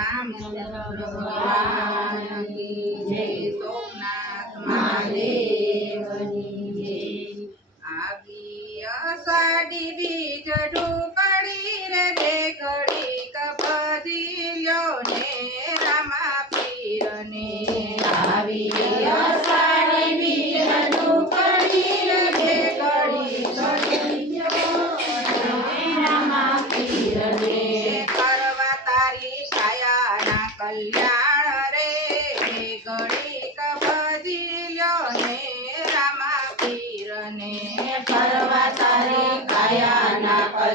રામચંદ્ર ભગવાન જય.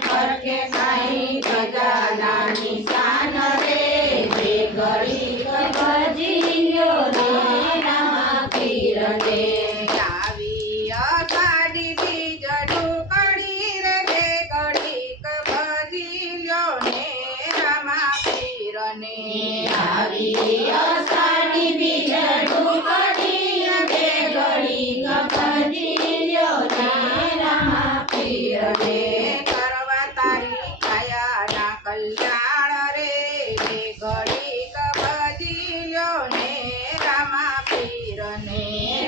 પરખે સાઈ ગજાનાની શાન રે. જે ગરીબ ભજીયો ને નામા પીરને. આવી અસાડીથી જડું કડી পুরানো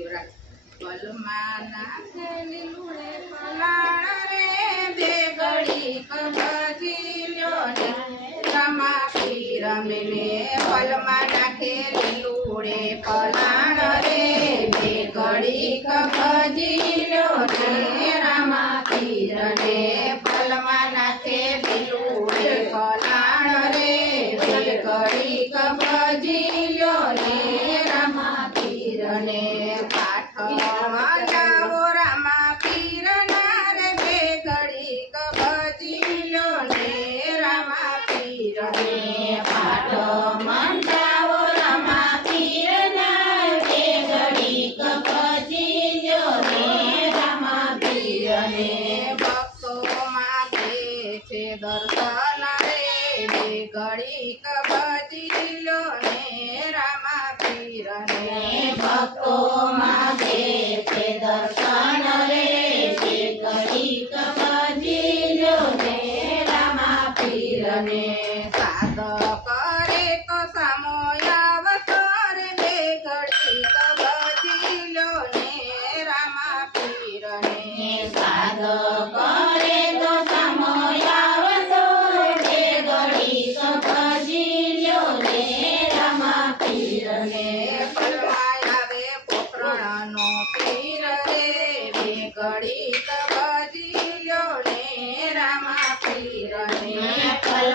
કલમાં નાખેલી રે, બે ગળી કબજી લ્યો ને. તમાકી રમીને કલમાં નાખેલી લુણે બે ગળી કબજી લ્યો ને. રામા ભક્તો માગે છે દર્શન રે શેખરી કપજી જો ને રામા પીરને. સાદ કરે તો સમોયા વસર લે ઘડી કપજી લો ને રામા પીરને. સાદ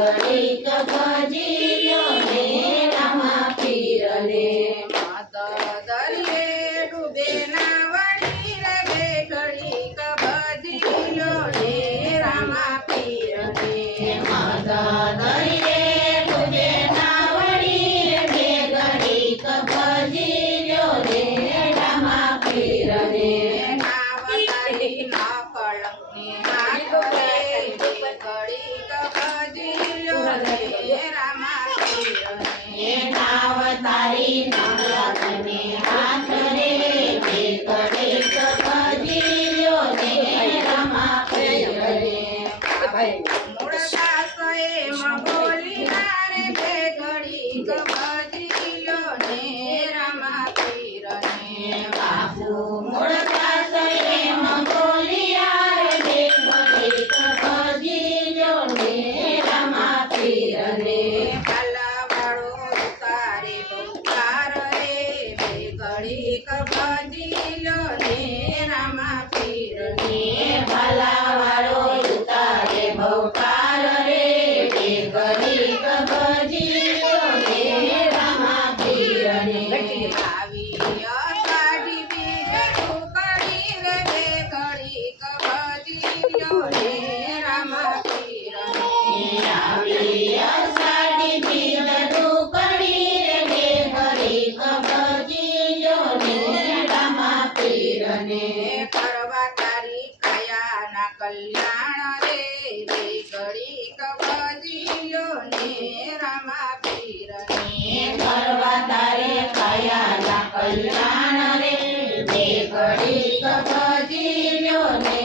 गणित भजे Thank you. જને પરવા તારી કયાના કલ્યાણ રે રે ઘડી કબજીલો ને રામા પીરને પરવા તારે કયાના કલ્યાણ રે રે ઘડી કબજીલો ને